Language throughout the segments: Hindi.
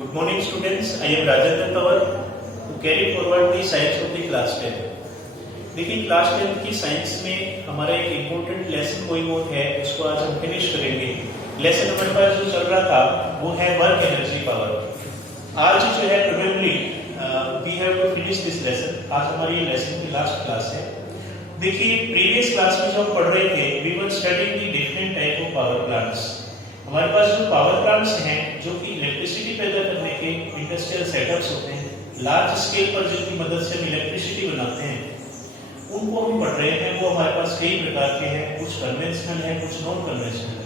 Good morning students, I am Rajendra Pawar to carry forward the science of the class 10. देखिए क्लास 10 की साइंस में हमारा एक इम्पोर्टेंट लेसन गोइंग ऑन है, उसको आज हम फिनिश करेंगे। लेसन हमारे पास जो चल रहा था वो है वर्क एनर्जी पावर। आज जो है probably we have to finish this lesson. आज हमारी लेसन की लास्ट क्लास है। देखिए प्रीवियस क्लास में जो हम पढ़ रहे थे we were studying the different type of power plants. हमारे पास जो पावर प्लांट्स हैं जो कि इलेक्ट्रिसिटी पैदा करने के इंडस्ट्रियल सेटअप्स होते हैं, लार्ज स्केल पर जिनकी मदद से हम इलेक्ट्रिसिटी बनाते हैं, उनको हम पढ़ रहे हैं। वो हमारे पास कई प्रकार के हैं, कुछ कन्वेंशनल है, कुछ नॉन कन्वेंशनल है।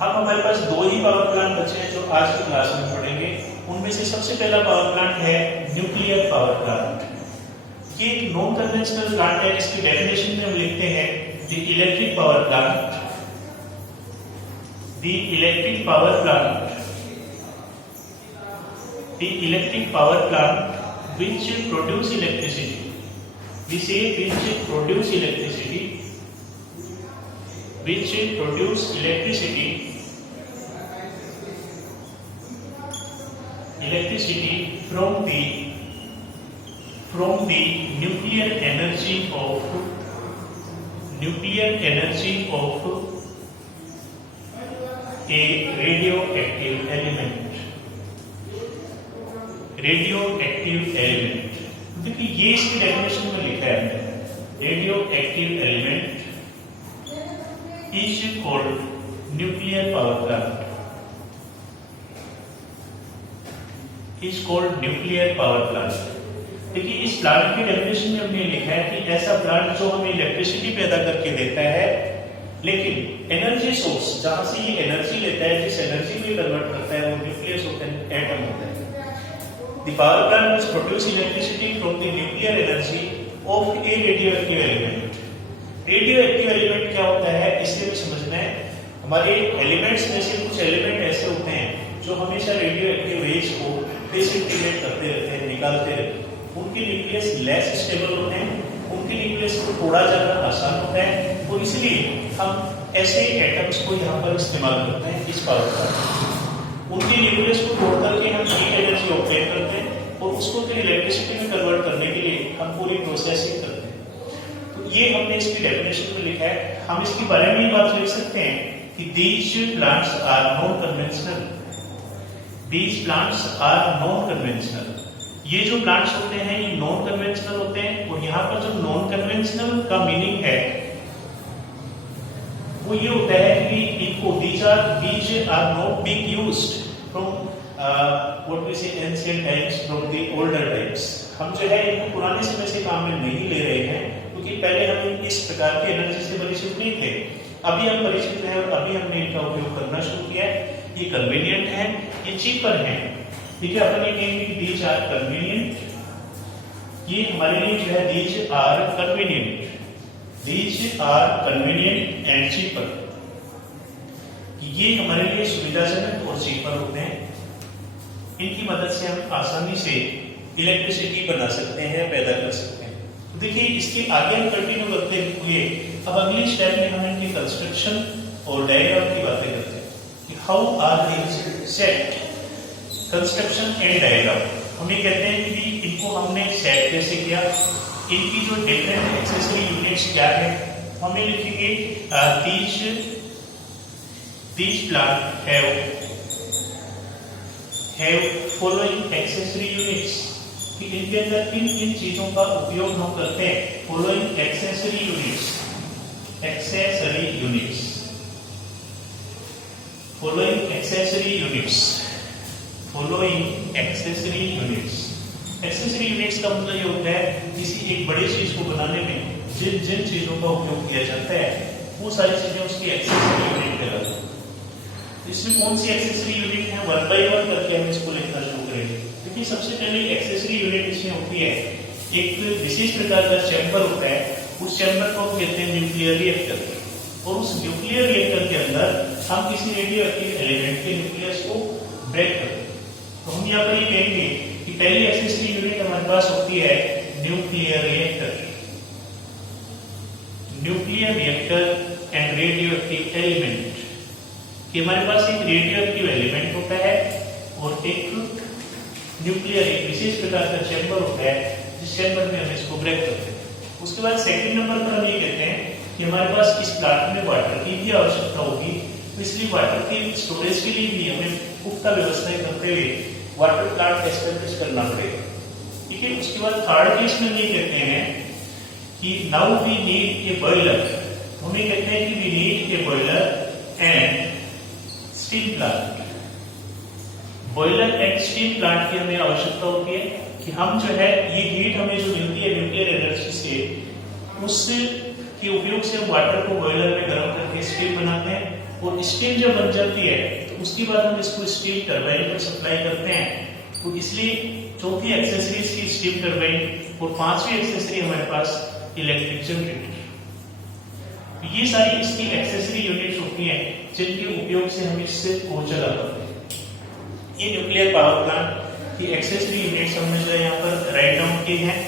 अब हमारे पास दो ही पावर प्लांट बचे हैं जो आज की क्लास में पढ़ेंगे। उनमें से सबसे पहला पावर प्लांट है न्यूक्लियर पावर प्लांट। ये एक नॉन कन्वेंशनल प्लांट है। इसकी डेफिनेशन में हम लिखते हैं the electric power plant, the electric power plant which produce electricity. We say which produce electricity from the nuclear energy of a radioactive element। देखिए ये इसकी डेफिनेशन में लिखा है, radioactive element is called nuclear power plant, देखिए इस प्लांट की डेफिनेशन में हमने लिखा है कि ऐसा प्लांट जो हमें इलेक्ट्रिसिटी पैदा करके देता है, लेकिन एनर्जी सोर्स जहां से ये एनर्जी लेता है, जिस एनर्जी में कन्वर्ट करता है वो न्यूक्लियस होता है, एटम होता है। The power plant which produce electricity from the nuclear energy of a radioactive element। Radioactive element क्या होता है इससे भी समझना है। हमारे एलिमेंट्स में से कुछ एलिमेंट ऐसे होते हैं जो हमेशा रेडियोएक्टिव रेज को डिसइंटीग्रेट करते रहते हैं, निकालते रहते हैं। उनके न्यूक्लियस लेस स्टेबल होते हैं, उनके न्यूक्लियस को थोड़ा ज्यादा आसान होता है, और इसलिए हम ऐसे एटम्स को यहाँ पर इस्तेमाल करते हैं इस पावर प्लांट। उनके न्यूक्लियस को तोड़ करके हम हीट एनर्जी ऑब्टेन करते हैं और उसको फिर इलेक्ट्रिसिटी में कन्वर्ट करने के लिए हम पूरी प्रोसेसिंग करते हैं। तो ये हमने इसकी डेफिनेशन में लिखा है। हम इसके बारे में बात लिख सकते हैं कि these plants are non-conventional। ये जो प्लांट्स होते हैं ये नॉन कन्वेंशनल होते हैं, और यहाँ पर जो नॉन कन्वेंशनल का मीनिंग है वो ये होता है कि इनको these are not being used from what we say ancient times, from the older times। हम जो है इनको पुराने समय से काम में नहीं ले रहे हैं, क्योंकि पहले हम इस प्रकार की एनर्जी से परिचित नहीं थे। अभी हम परिचित हैं और अभी हमने इनका उपयोग करना शुरू किया है। ये कन्वीनियंट है, ये चीपर है, ठीक है। अपन ये कहेंगे कि these are convenient, ये हमारे लिए जो है these are convenient and cheaper, ये हमारे लिए सुविधाजनक और चीपर होते हैं। इनकी मदद से हम आसानी से इलेक्ट्रिसिटी बना सकते हैं, पैदा कर सकते हैं। तो देखिए इसके आगे हम कंटिन्यू करते हुए अब अगली स्टेप में हम इनके कंस्ट्रक्शन और डायग्राम की बातें करते हैं कि how are these set, construction and diagram. हम ये कहते हैं कि इनको हमने सेट कैसे किया, इनकी जो डिफरेंट एक्सेसरी यूनिट्स क्या है। हमें लिखेंगे these plant have following accessory units, कि इनके अंदर किन किन चीजों का उपयोग हम करते हैं। following accessory units, accessory units का मतलब ये होता है किसी एक बड़ी चीज को बनाने में जिन जिन चीजों का उपयोग किया जाता है वो सारी चीजें उसकी एक्सेसरी यूनिट कहलाती हैं। तो इसमें कौन सी एक्सेसरी यूनिट है, वन बाय वन करके हम इसको लिखना शुरू करेंगे। क्योंकि सबसे पहले एक्सेसरी यूनिट इसमें होती है, एक विशेष प्रकार का चैम्बर होता है, उस चैम्बर को हम कहते हैं न्यूक्लियर रिएक्टर, और उस न्यूक्लियर रिएक्टर के अंदर हम किसी रेडियोएक्टिव एलिमेंट के न्यूक्लियस को ब्रेक करते हैं। तो हम यहाँ पर ये कहेंगे कि पहली एक्सेसरी यूनिट हमारे पास होती है nuclear reactor and radioactive element, कि हमारे पास एक रेडियोएक्टिव एलिमेंट होता है और एक न्यूक्लियर एक विशेष प्रकार का चैम्बर होता है जिस चैम्बर में हम इसको ब्रेक करते हैं। उसके बाद सेकंड नंबर पर हम ये कहते हैं कि हमारे पास इस प्लांट में वाटर की भी आवश्यकता होगी, तो इसलिए वाटर की स्टोरेज के लिए भी हमें पुख्ता व्यवस्थाएं करते हुए वाटर प्लांट एस्टेब्लिश करना पड़ेगा। ठीक है। उसके बाद थर्ड केस में ये कहते हैं कि now we need a boiler, हमें कहते हैं कि we need a boiler and steam plant. Boiler and steam plant की हमें आवश्यकता होती है कि हम जो है ये हीट हमें जो मिलती है न्यूक्लियर एनर्जी से, उससे के उपयोग से हम वाटर को बॉयलर में गर्म करके स्टीम बनाते हैं, और स्टीम जब बन जाती है तो उसके बाद हम इसको स्टीम टरबाइन पर सप्लाई करते हैं। तो इसलिए चौथी एक्सेसरी इसकी स्टीम टरबाइन और पांचवी एक्सेसरी हमारे पास इलेक्ट्रिक जनरेटर। ये सारी इसकी एक्सेसरी यूनिट्स होती हैं जिनके उपयोग से हम इससे ऊर्जा ला पाते हैं। ये न्यूक्लियर पावर प्लांट की एक्सेसरी यूनिट्स हमने जो है यहाँ पर राइट डाउन की हैं।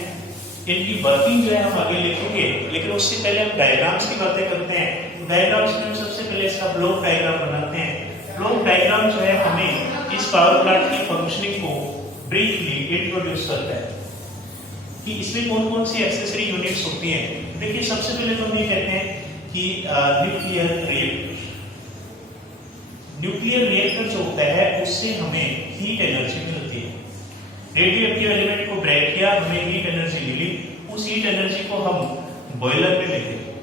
इनकी वर्किंग जो है हम आगे लिखेंगे, लेकिन उससे पहले हम डायग्राम्स की बातें करते हैं। डायग्राम्स में सबसे पहले इसका ब्लॉक डायग्राम बनाते हैं। ब्लॉक डायग्राम जो है हमें इस पावर प्लांट की फंक्शनिंग को ब्रीफली इंट्रोड्यूस करता है कि इसमें कौन कौन सी एक्सेसरी यूनिट्स होती हैं। देखिए, सबसे पहले तो हम ये कहते हैं कि न्यूक्लियर रिएक्टर। न्यूक्लियर रिएक्टर जो होता है उससे हमें हीट एनर्जी मिलती है। रेडियो एक्टिव एलिमेंट को ब्रेक किया, हमें हीट एनर्जी मिली, उस हीट एनर्जी को हम बॉयलर में लेते हैं।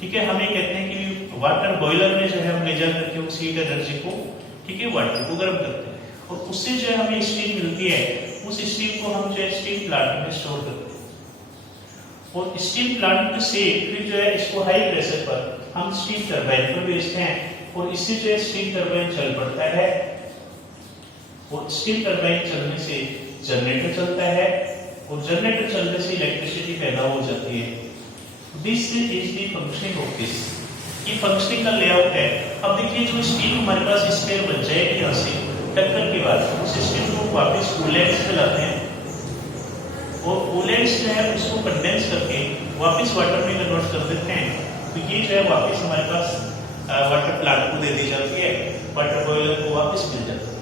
ठीक है। हमें कहते हैं कि वाटर बॉयलर में जो है हम ले जा करके उस हीट एनर्जी को, ठीक है, वाटर को गर्म करते हैं, और उससे जो है हमें स्टीम मिलती है। उस स्टीम को हम जो है स्टीम प्लांट में स्टोर करते हैं, और स्टीम प्लांट से फिर जो है इसको हाई प्रेशर पर हम स्टीम टरबाइन पर भेजते हैं, और इससे जो है स्टीम टरबाइन चल पड़ता है, और स्टीम टरबाइन चलने से जनरेटर चलता है, और जनरेटर चलने से इलेक्ट्रिसिटी पैदा हो जाती है। This is the functioning of this. ये फंक्शनिंग का लेआउट है। अब देखिए, जो स्टीम हमारे पास स्फीयर बन जाएगी यहाँ से टक्कर के बाद, उस स्टीम को वापस कूलेंट्स में लाते हैं, और कूलेंट्स जो है उसको कंडेंस करके वापस वाटर में कन्वर्ट कर देते हैं। तो ये जो है वापस हमारे पास वाटर प्लांट को दे दी जाती है, वाटर बॉयलर को वापस मिल जाता है।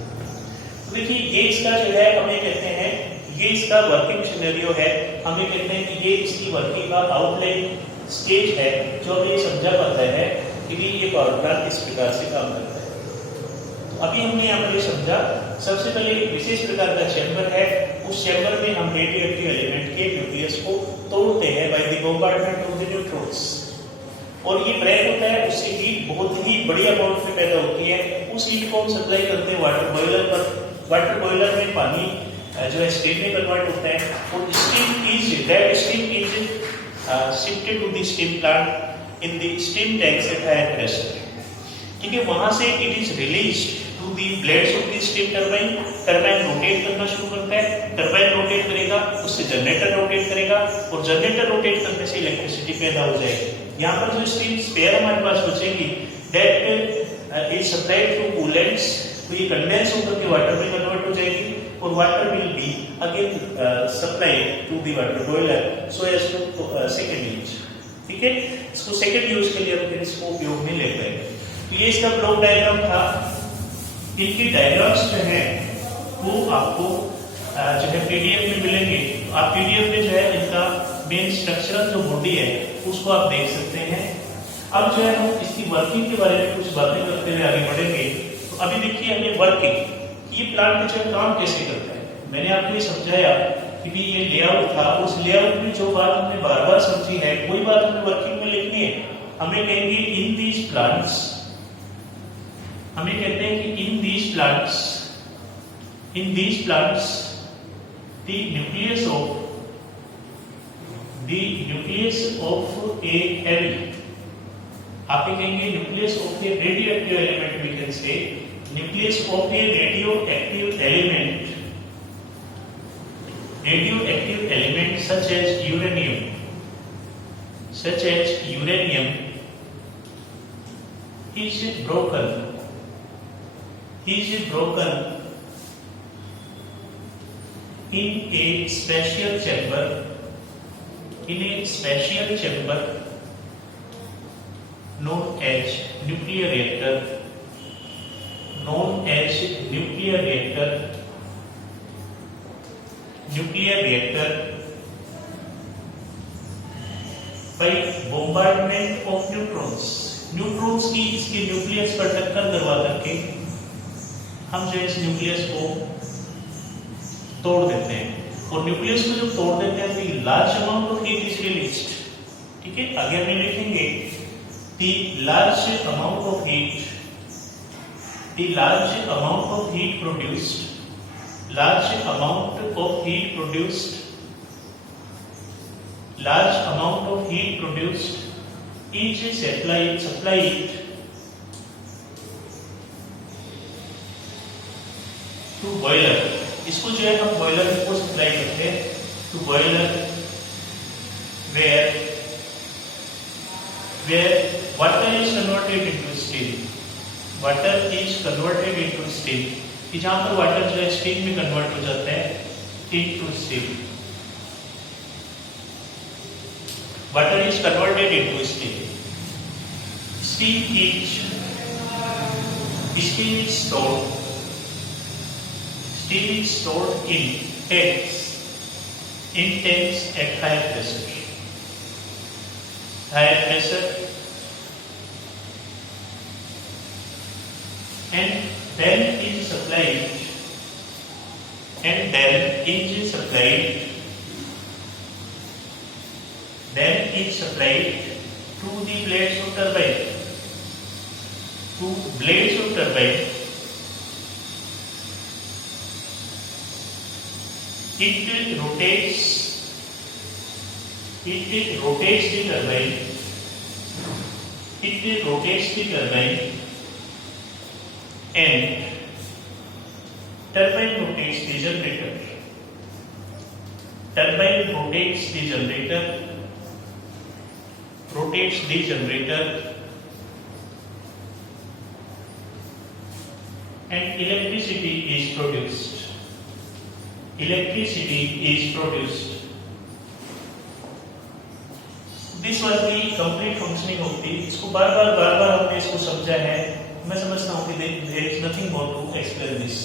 तो देखिए, ये इसका जो है हमें कहते हैं, ये इसका वर्किंग सिनेरियो है। हमें कहते हैं कि ये इसकी वर्किंग का आउटलाइन स्टेज है, जो हमें ये समझा पाता है कि ये पावर प्लांट किस प्रकार से काम करता है। तो अभी हमने यहाँ पर ये समझा, सबसे पहले एक विशेष प्रकार का चैम्बर है, उस चैम्बर में हम रेडियो एक्टिव एलिमेंट के न्यूक्लियस को तोड़ते हैं by the bombardment of the neutrons, और ये ब्रेक होता है, उससे हीट बहुत ही बड़ी अमाउंट में पैदा होती है। उस हीट को हम सप्लाई करते हैं वाटर बॉयलर पर। वाटर बॉयलर में पानी जो है स्टीम में कन्वर्ट होता है, और steam is shifted to the steam plant in the steam tanks at higher pressure. ठीक है। वहां से it is released to the blades of the steam turbine. Turbine rotate करना शुरू करता है, टरबाइन रोटेट करेगा, उससे जनरेटर रोटेट करेगा, और जनरेटर रोटेट करने से इलेक्ट्रिसिटी पैदा हो जाएगी। यहाँ पर जो स्टीम स्पेयर हमारे पास बचेगी, that is supplied to coolants, तो ये कंडेंस होकर के वाटर में कन्वर्ट हो जाएगी, और water will be again supplied to the water boiler so as to second use. ठीक है। इसको सेकंड यूज के लिए हम फिर इसको उपयोग में ले पाएंगे। तो ये इसका ब्लॉक डायग्राम था। इनकी डायग्राम्स जो है वो आपको जो है पीडीएफ में मिलेंगे। आप पीडीएफ में जो है इनका मेन स्ट्रक्चरल जो बॉडी है उसको आप देख सकते हैं। अब जो है हम इसकी वर्किंग के बारे में कुछ बातें करते हुए आगे बढ़ेंगे। तो अभी देखिए, हमें वर्किंग, ये प्लांट जो है काम कैसे करता है। मैंने आपको ये समझाया कि ये लेआउट था, उस लेआउट में जो बात हमने बार बार समझी है कोई बात हमें वर्किंग में लिखनी है। हमें कहेंगे इन दीज प्लांट्स, हमें कहते हैं कि in these plants the nucleus of a heavy, आप कहेंगे nucleus of a radioactive element, we can say nucleus of a radioactive element such as uranium is broken in a special chamber known as nuclear reactor reactor by bombardment of neutrons. Neutrons की इसके न्यूक्लियस पर टक्कर करवा करके हम जो इस न्यूक्लियस को तोड़ देते हैं, और न्यूक्लियस को जब तोड़ देते हैं तो large amount of heat is released. ठीक है, आगे हम लिखेंगे the large amount of heat produced is supplied to boiler। इसको जो है हम बॉयलर को सप्लाई करते हैं to boiler where water is converted into steam। कि जहां पर वाटर जो है स्टीम में कन्वर्ट हो जाता है into steam। Water is converted into steam। Steam is stored in tanks at higher pressure and then is supplied to the blades of turbine। It rotates the turbine and turbine rotates the generator and electricity is produced। This was the complete functioning of the। इसको बार बार हमने इसको समझा है। मैं समझता हूँ कि there is nothing more to explain this।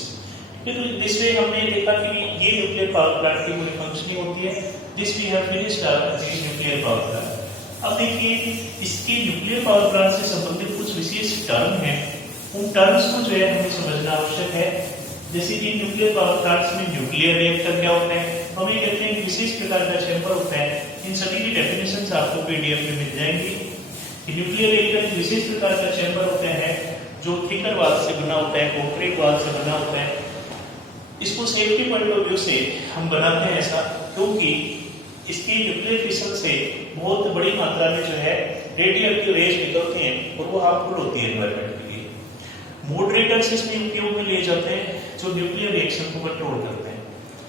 तो this way हमने देखा कि ये न्यूक्लियर पावर प्लांट की पूरी फंक्शनिंग होती है। This we have finished our nuclear power plant. अब देखिए इसकी न्यूक्लियर पावर प्लांट से संबंधित कुछ विशेष टर्म हैं, उन टर्म्स को जो है हमें समझना आवश्यक है। जैसे कि न्यूक्लियर पावर प्लांट्स में न्यूक्लियर रिएक्टर क्या होता है, हम ये कहते हैं कि विशेष प्रकार का चैम्बर होता है। इन सभी की डेफिनेशंस आपको पीडीएफ में मिल जाएंगी। न्यूक्लियर रिएक्टर एक विशेष प्रकार का चैम्बर होता है जो थिकर वाल से बना होता है, कॉन्क्रीट वाल से बना होता है। इसको सेफ्टी पॉइंट ऑफ व्यू से हम बनाते हैं ऐसा क्योंकि इसकी न्यूक्लियर फिशन से बहुत बड़ी मात्रा में जो है रेडियोएक्टिव रेज निकलती हैं और वो हार्मफुल होती है एनवायरनमेंट के लिए। मॉडरेटर्स इसमें उपयोग में लिए जाते हैं जो न्यूक्लियर रिएक्शन को कंट्रोल करते हैं,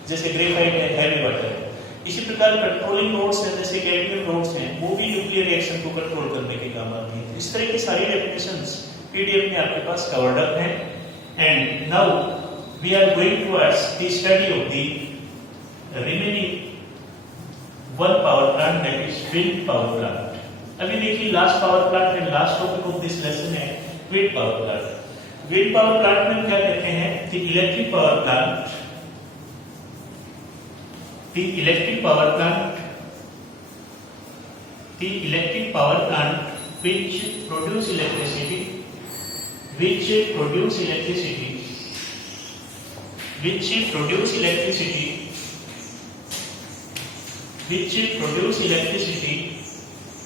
जैसे ग्रेफाइट है, हैवी वाटर है। इसी प्रकार कंट्रोलिंग रोड्स हैं जैसे कैडमियम रोड्स हैं, वो भी न्यूक्लियर रिएक्शन को कंट्रोल करने के काम आती है। इस तरह की सारी डेफिनेशंस पीडीएफ में आपके पास कवर्ड अप हैं। And now we are going towards the study of the remaining one power plant, that is wind power plant. अभी देखिए last power plant and last topic of this lesson है wind power plant. Wind power plant में क्या कहते हैं, the electric power plant which produce electricity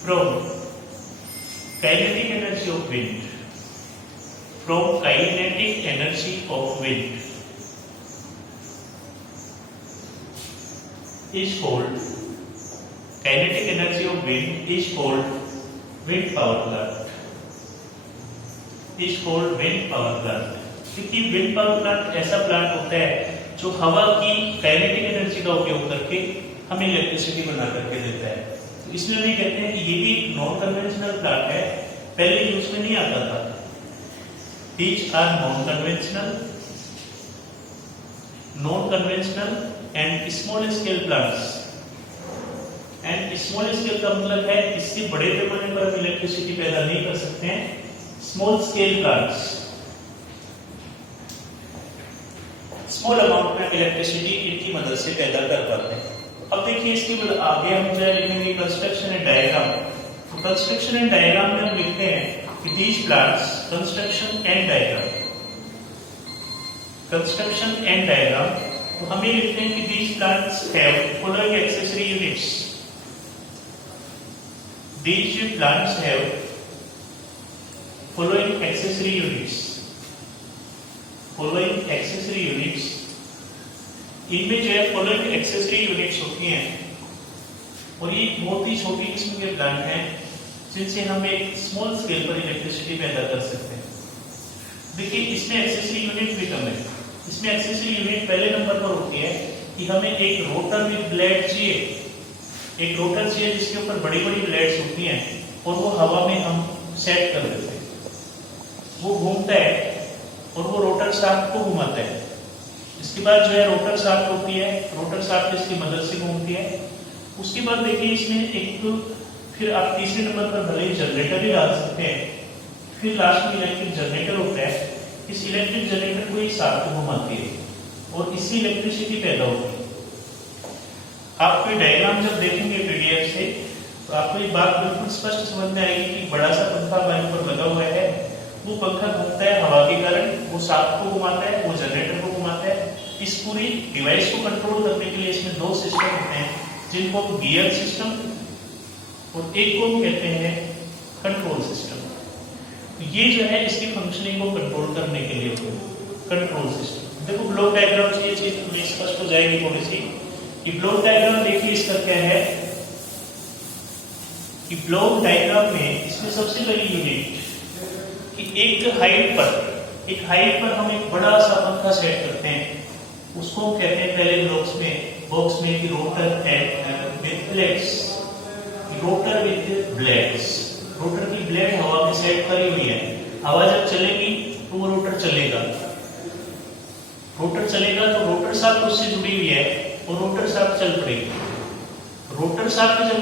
from kinetic energy of wind, is called wind power plant। क्योंकि विंड पावर प्लांट ऐसा प्लांट होता है जो हवा की काइनेटिक एनर्जी का उपयोग करके हमें इलेक्ट्रिसिटी बना करके देता है। तो इसलिए हम कहते हैं कि ये भी नॉन कन्वेंशनल प्लांट है, पहले यूज में नहीं आता था। These are non-conventional and small scale plants। And small scale का मतलब है इससे बड़े पैमाने पर हम इलेक्ट्रिसिटी पैदा नहीं कर सकते हैं। Small scale plants small amount में इलेक्ट्रिसिटी इनकी मदद से पैदा कर पाते हैं। अब देखिए इसके बाद आगे हम जो है लिखेंगे कंस्ट्रक्शन एंड डायग्राम। तो कंस्ट्रक्शन एंड डायग्राम में हम लिखते हैं कि these plants construction and diagram, construction and diagram. तो हमें लिखते हैं कि these plants have following accessory units, these plants have following accessory units, following accessory units. इनमें जो है फॉलोइंग एक्सेसरी यूनिट्स होती हैं और ये बहुत ही छोटी किस्म के प्लांट हैं जिनसे हम एक स्मॉल स्केल पर इलेक्ट्रिसिटी पैदा कर सकते हैं। देखिए इसमें एक्सेसरी यूनिट भी कम है। इसमें एक्सेसरी यूनिट पहले नंबर पर होती है कि हमें एक रोटर विद ब्लेड चाहिए, एक रोटर चाहिए जिसके ऊपर बड़ी बड़ी ब्लेड्स होती हैं और वो हवा में हम सेट कर देते हैं, वो घूमता है और वो रोटर शाफ्ट को घुमाता है। इसके बाद जो है रोटर शाफ्ट होती है, रोटर शाफ्ट इसकी मदद से घूमती है। उसके बाद देखिए इसमें एक फिर आप तीसरे नंबर पर भले ही जनरेटर भी डाल सकते हैं। फिर लास्ट में इलेक्ट्रिक जनरेटर होता है। इस इलेक्ट्रिक जनरेटर को एक शाफ्ट को घुमाती है और इससे इलेक्ट्रिसिटी पैदा होती है। आप कोई डायग्राम जब देखेंगे पीडीएफ से तो आपको ये बात बिल्कुल स्पष्ट समझ में आएगी कि बड़ा सा पंखा हमारे ऊपर लगा हुआ है, वो पंखा घूमता है हवा के कारण, वो शाफ्ट को घुमाता है, वो जनरेटर को घुमाता है। इस पूरी डिवाइस को कंट्रोल करने के लिए इसमें दो सिस्टम होते हैं जिनको गियर सिस्टम और एक को कहते हैं कंट्रोल सिस्टम। तो ये जो है इसकी फंक्शनिंग को कंट्रोल करने के लिए कंट्रोल सिस्टम। देखो ब्लॉक डायग्राम से ये चीज स्पष्ट हो जाएगी थोड़ी सी। ये ब्लॉक डायग्राम देखिए इसका क्या है कि ब्लॉक डायग्राम में इसमें सबसे पहली यूनिट कि एक हाइट पर हम एक बड़ा सा पंखा सेट करते हैं, उसको हम कहते हैं पहले बॉक्स में कि rotor with blades, rotor with blades. Rotor की ब्लेड हवा में सेट करी हुई है, हवा जब चलेगी तो वो रोटर चलेगा, रोटर चलेगा तो रोटर शाफ्ट उससे जुड़ी हुई है और रोटर शाफ्ट चल पड़ेगी। रोटर शाफ्ट जब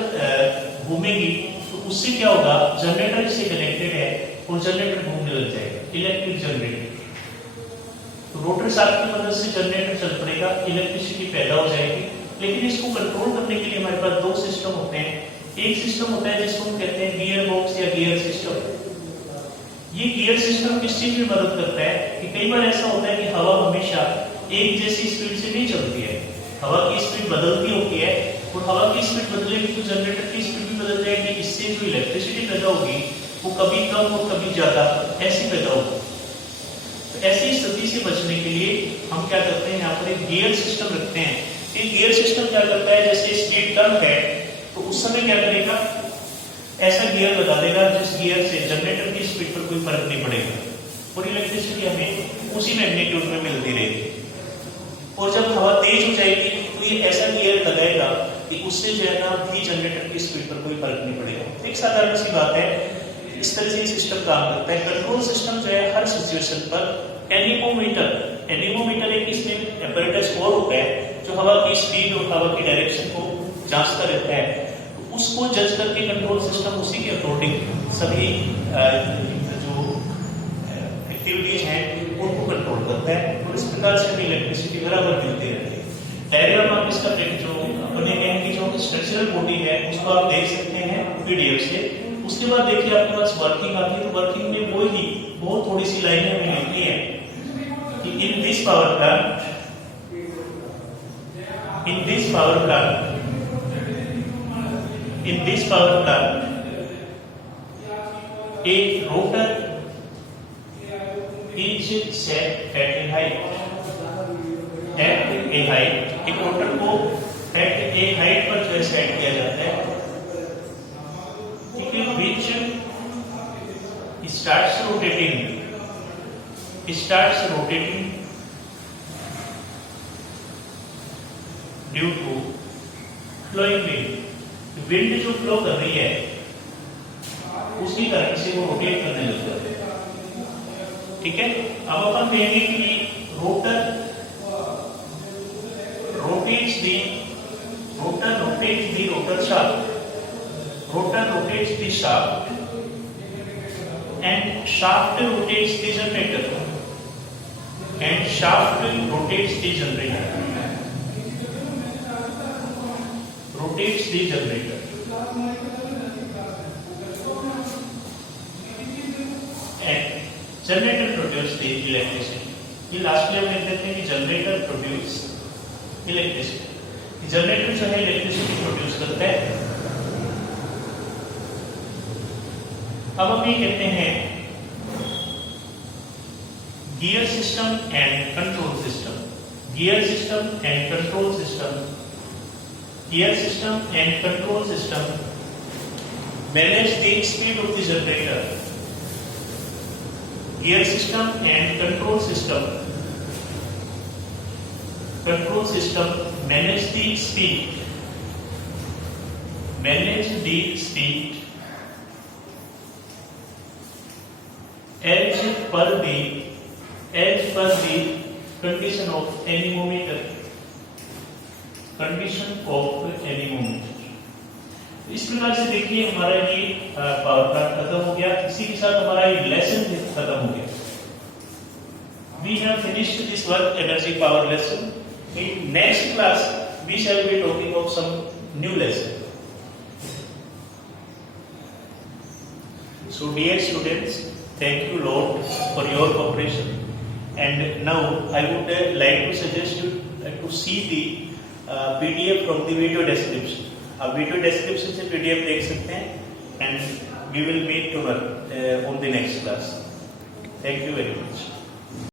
घूमेगी तो उससे क्या होगा, जनरेटर इससे कनेक्टेड है और जनरेटर घूमने लग जाएगा, इलेक्ट्रिक जनरेटर। तो रोटर शाफ्ट की मदद से जनरेटर चल पड़ेगा, इलेक्ट्रिसिटी पैदा हो जाएगी। लेकिन इसको कंट्रोल करने के लिए हमारे पास दो सिस्टम होते हैं। एक सिस्टम होता है जिसको हम कहते हैं गियर बॉक्स या गियर सिस्टम। ये गियर सिस्टम किस चीज में मदद करता है कि कई बार ऐसा होता है कि हवा हमेशा एक जैसी स्पीड से नहीं चलती है, हवा की स्पीड बदलती होती है और हवा की स्पीड बदलेगी तो जनरेटर की स्पीड भी बदल जाएगी। इससे जो इलेक्ट्रिसिटी पैदा होगी वो कभी कम और कभी ज्यादा ऐसी पैदा होगी। तो ऐसी स्थिति से बचने के लिए हम क्या करते हैं, यहाँ पर एक गियर सिस्टम रखते हैं। एक गियर सिस्टम क्या करता है, जैसे स्पीड कम है तो उस समय क्या करेगा, ऐसा गियर लगा देगा जिस गियर से जनरेटर की स्पीड पर कोई फर्क नहीं पड़ेगा और इलेक्ट्रिसिटी हमें उसी मैग्नीट्यूड में मिलती रहेगी। और जब हवा तेज हो जाएगी तो ये ऐसा गियर लगाएगा कि उससे जो है ना भी जनरेटर की स्पीड पर कोई फर्क नहीं पड़ेगा। एक साधारण सी बात है, इस तरह से सिस्टम काम करता है। कंट्रोल सिस्टम जो है हर सिचुएशन पर एनीमोमीटर एक इसमें एपरेटस और होता है जो हवा की स्पीड और हवा की डायरेक्शन को जांचता रहता है। तो उसको जज करके कंट्रोल सिस्टम उसी के अकॉर्डिंग सभी जो एक्टिविटीज हैं उनको कंट्रोल करता है और इस प्रकार से हमें इलेक्ट्रिसिटी बराबर मिलती रहती है। डायग्राम आप इसका जो बने गए हैं कि जो स्ट्रक्चरल बॉडी है उसको आप देख सकते हैं पीडीएफ से। उसके बाद देखिए आपके पास वर्किंग आती है। तो वर्किंग में वो ही बहुत थोड़ी सी लाइनें हमें लिखनी है कि in this power plant a rotor is set at a height, एक रोटर को at a height पर जो सेट किया जाता है, ठीक है, which starts rotating due to flowing wind। Wind जो फ्लो कर रही है उसकी कारण से वो रोटेट करने लगता है। ठीक है, अब अपन कहेंगे कि rotor rotates the rotor shaft and shaft rotates the generator rotates the generator. And generator produces the electricity. ये लास्ट में हम लिख देते हैं कि जनरेटर प्रोड्यूस इलेक्ट्रिसिटी। जनरेटर जो है इलेक्ट्रिसिटी प्रोड्यूस करता है। अब हम ये कहते हैं gear system and control system. Gear system and control system. Gear system and control system manage the speed of the generator. Gear system and control system manage the speed as per the condition of anemometer. इस प्रकार से देखिए हमारा ये पावर प्लांट खत्म हो गया। इसी के साथ हमारा ये लेसन खत्म हो गया। We have finished this work energy power lesson. In next class we shall be talking of some new lesson. So dear students, thank you lot for your cooperation. And now I would like to suggest you to see the PDF from the video description. आप वीडियो डिस्क्रिप्शन से पीडीएफ देख सकते हैं and we will meet tomorrow on the next class. Thank you very much.